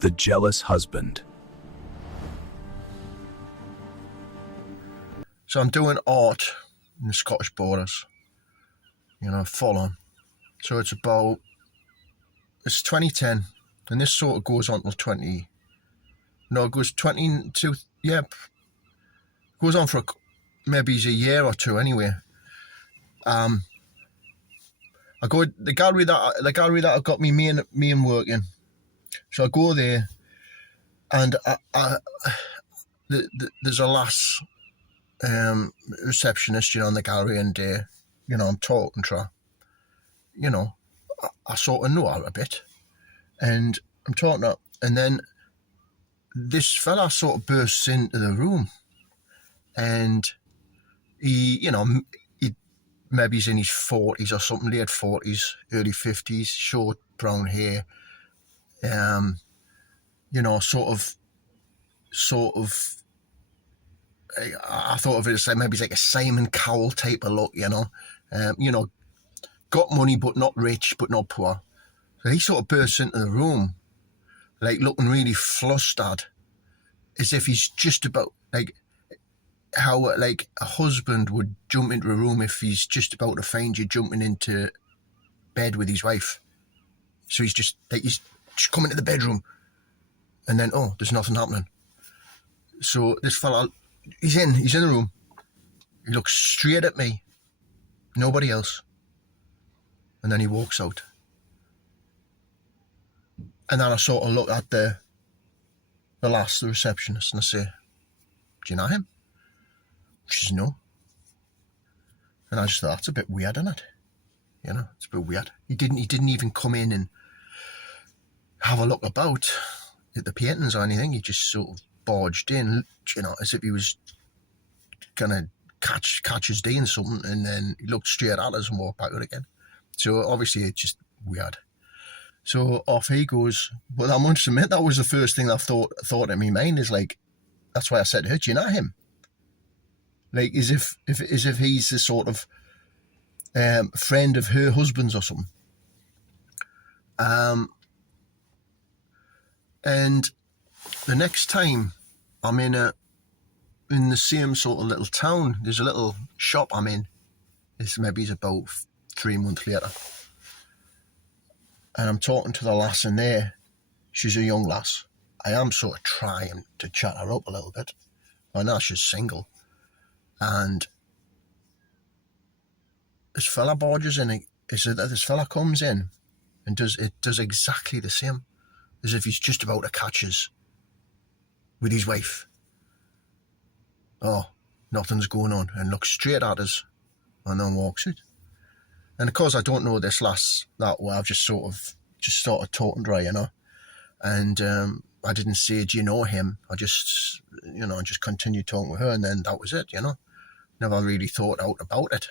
The jealous husband. So I'm doing art in the Scottish borders, full on. So it's 2010, and this sort of goes on till it goes 22, goes on for maybe a year or two anyway. I go the gallery that I've got me and working. So I go there, and there's a lass receptionist, in the gallery, and I'm talking to her. I sort of know her a bit, and I'm talking to her, and then this fella sort of bursts into the room, and he maybe he's in his 40s or something, late 40s, early 50s, short brown hair, sort of. I thought of it as maybe it's like a Simon Cowell type of look, got money but not rich but not poor. So he sort of bursts into the room, like looking really flustered, as if he's just about, like how like a husband would jump into a room if he's just about to find you jumping into bed with his wife. So he's just coming to the bedroom, and then there's nothing happening. So this fella, he's in the room. He looks straight at me, nobody else, and then he walks out. And then I sort of look at the receptionist, and I say, "Do you know him?" She says, "No." And I just thought, that's a bit weird, isn't it? It's a bit weird. He didn't even come in and have a look about at the paintings or anything. He just sort of barged in, as if he was gonna catch his day in something, and then he looked straight at us and walked back out again. So obviously it's just weird. So off he goes. But I must admit, that was the first thing I thought in my mind, is like, that's why I said to her, "Do you know him?" Like as if he's the sort of friend of her husband's or something. And the next time I'm in the same sort of little town, there's a little shop I'm in. It's about 3 months later. And I'm talking to the lass in there. She's a young lass. I am sort of trying to chat her up a little bit. I know she's single. And this fella barges in. This fella comes in and does exactly the same, as if he's just about to catch us with his wife. Nothing's going on, and looks straight at us and then walks out. And of course I don't know this lass that well. I've just started talking to her, and I didn't say, "Do you know him?" I just continued talking with her, and then that was it, Never really thought out about it.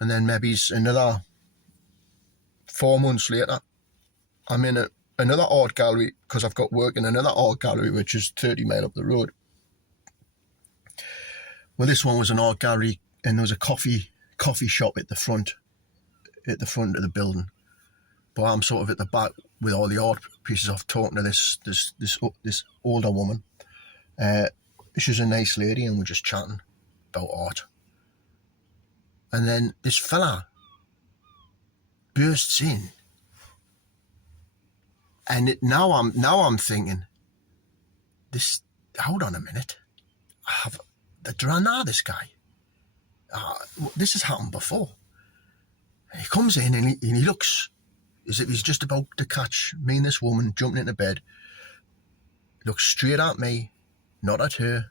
And then maybe another 4 months later, I'm in another art gallery, because I've got work in another art gallery which is 30 miles up the road. Well, this one was an art gallery, and there was a coffee shop at the front of the building. But I'm sort of at the back with all the art pieces off, talking to this older woman. She's a nice lady, and we're just chatting about art. And then this fella bursts in, and now I'm thinking, hold on a minute, do I know this guy? This has happened before. And he comes in, and he looks as if he's just about to catch me and this woman jumping into bed. He looks straight at me, not at her,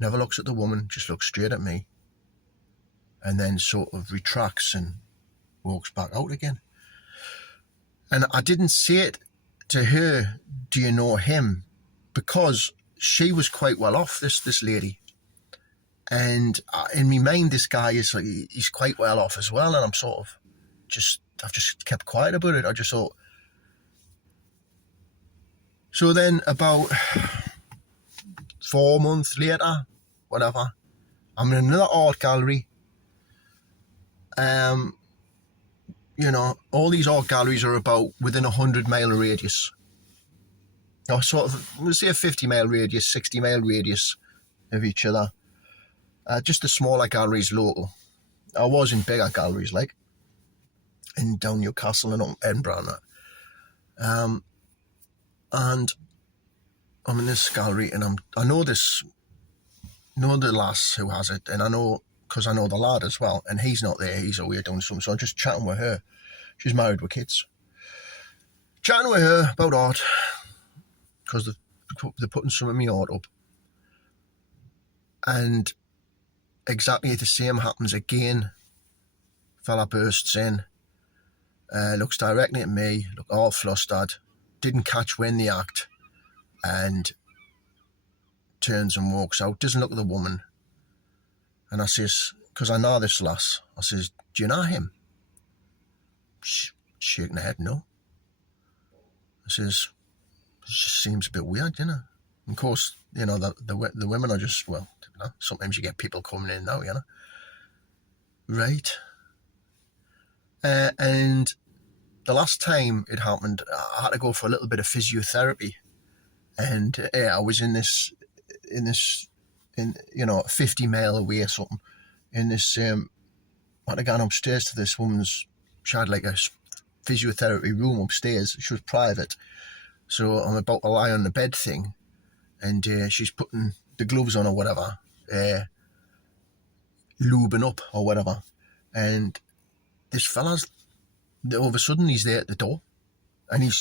never looks at the woman, just looks straight at me, and then sort of retracts and walks back out again. And I didn't say it to her, "Do you know him?" because she was quite well off, this lady. And in my mind, this guy he's quite well off as well, and I'm sort of I've just kept quiet about it. I just thought. So then about 4 months later, whatever, I'm in another art gallery. All these art galleries are about within 100-mile radius. or sort of, we'll say a 50-mile radius, 60-mile radius of each other. Just the smaller galleries local. I was in bigger galleries like in down Newcastle and up Edinburgh and that. And I'm in this gallery and I know the lass who has it, and I know, because I know the lad as well, and he's not there, he's away doing something, so I'm just chatting with her. She's married with kids. Chatting with her about art, because they're putting some of my art up. And exactly the same happens again. Fella bursts in, looks directly at me, look all flustered, didn't catch when the act, and turns and walks out, doesn't look at the woman. And I says, because I know this lass, I says, do you know him? Shaking her head, no. I says, it just seems a bit weird, you know. Of course, you know, the women are just, well, you know, sometimes you get people coming in now, you know. Right. And the last time it happened, I had to go for a little bit of physiotherapy. And I was in you know, 50 mile away or something, in this, I had to go upstairs to this woman's, she had like a physiotherapy room upstairs, she was private, so I'm about to lie on the bed thing, and she's putting the gloves on or whatever, lubing up or whatever, and this fella's, all of a sudden he's there at the door, and he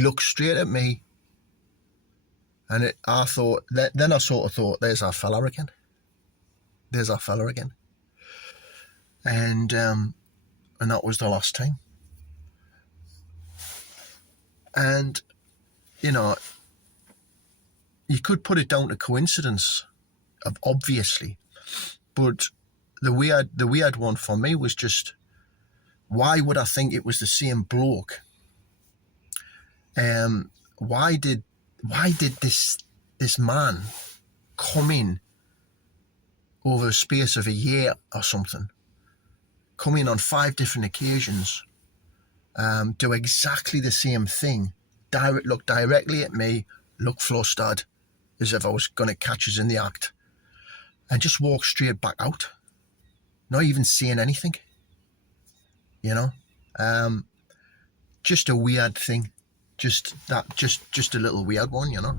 looks straight at me, and I thought, then I sort of thought, there's our fella again. And that was the last time. And, you know, you could put it down to coincidence, obviously, but the weird one for me was just, why would I think it was the same bloke? Why did this man come in over a space of a year or something, come in on 5 different occasions, do exactly the same thing, look directly at me, look flustered, as if I was going to catch us in the act, and just walk straight back out, not even saying anything, you know? Just a weird thing, just a little weird one, you know?